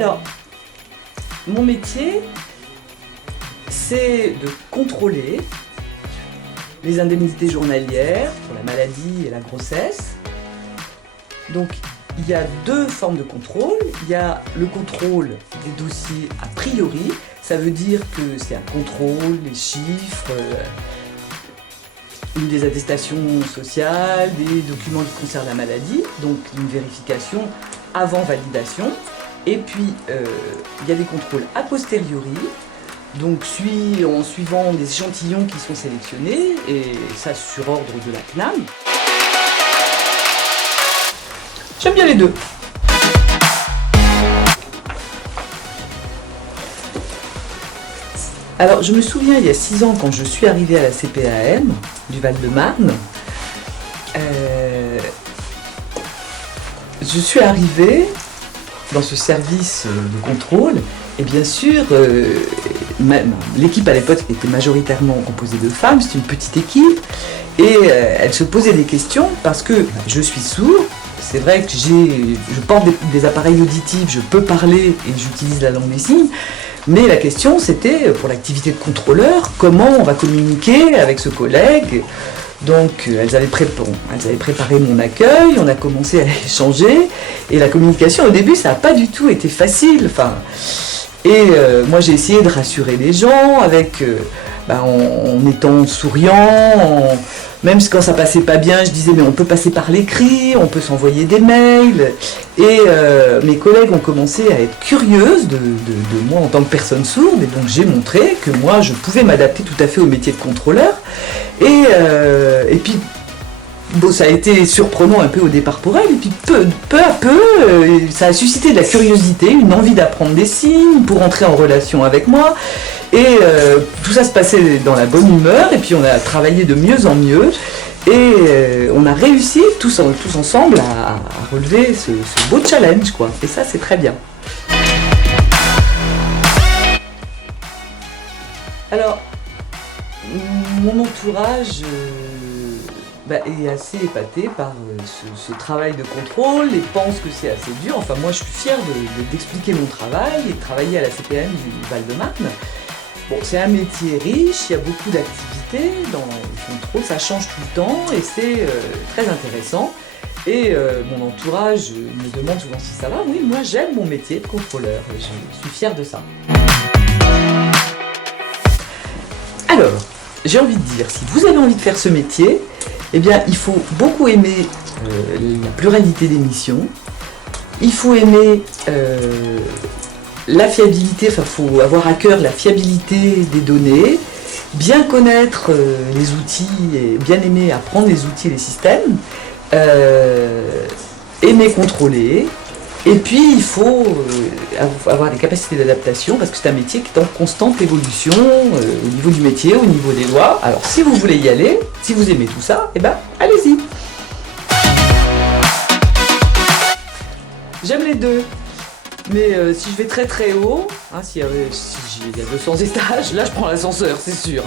Alors, mon métier, c'est de contrôler les indemnités journalières pour la maladie et la grossesse. Donc, il y a deux formes de contrôle. Il y a le contrôle des dossiers a priori. Ça veut dire que c'est un contrôle, les chiffres, des attestations sociales, des documents qui concernent la maladie, donc une vérification avant validation. Et puis, il y a des contrôles a posteriori, donc en suivant des échantillons qui sont sélectionnés, et ça sur ordre de la CNAM. J'aime bien les deux. Alors, je me souviens, il y a 6 ans, quand je suis arrivée à la CPAM du Val-de-Marne, je suis arrivée dans ce service de contrôle, et bien sûr, l'équipe à l'époque était majoritairement composée de femmes, c'est une petite équipe, et elle se posait des questions parce que je suis sourd. C'est vrai que je porte des appareils auditifs, je peux parler et j'utilise la langue des signes, mais la question c'était, pour l'activité de contrôleur, comment on va communiquer avec ce collègue. Donc elles avaient préparé mon accueil, on a commencé à échanger, et la communication au début ça n'a pas du tout été facile. Moi j'ai essayé de rassurer les gens en étant souriant, même quand ça passait pas bien, je disais mais on peut passer par l'écrit, on peut s'envoyer des mails. Et mes collègues ont commencé à être curieuses de moi en tant que personne sourde, et donc j'ai montré que moi je pouvais m'adapter tout à fait au métier de contrôleur. Et puis bon, ça a été surprenant un peu au départ pour elle, et puis peu à peu, ça a suscité de la curiosité, une envie d'apprendre des signes, pour entrer en relation avec moi. Et tout ça se passait dans la bonne humeur, et puis on a travaillé de mieux en mieux, et on a réussi tous ensemble à relever ce beau challenge, quoi. Et ça, c'est très bien. Alors, mon entourage est assez épaté par ce travail de contrôle et pense que c'est assez dur. Enfin, moi, je suis fière d'expliquer mon travail et de travailler à la CPAM du Val-de-Marne. Bon, c'est un métier riche, il y a beaucoup d'activités dans le contrôle, ça change tout le temps et c'est très intéressant. Et mon entourage me demande souvent si ça va. Oui, moi j'aime mon métier de contrôleur et je suis fière de ça. Alors, j'ai envie de dire, si vous avez envie de faire ce métier, eh bien, il faut beaucoup aimer la pluralité des missions, il faut aimer la fiabilité, il faut avoir à cœur la fiabilité des données, bien connaître les outils et bien aimer apprendre les outils et les systèmes, aimer contrôler, et puis il faut avoir des capacités d'adaptation parce que c'est un métier qui est en constante évolution au niveau du métier, au niveau des lois. Alors si vous voulez y aller, si vous aimez tout ça, eh ben allez-y. J'aime les deux. Mais si je vais très très haut, s'il y a 200 étages, là je prends l'ascenseur, c'est sûr.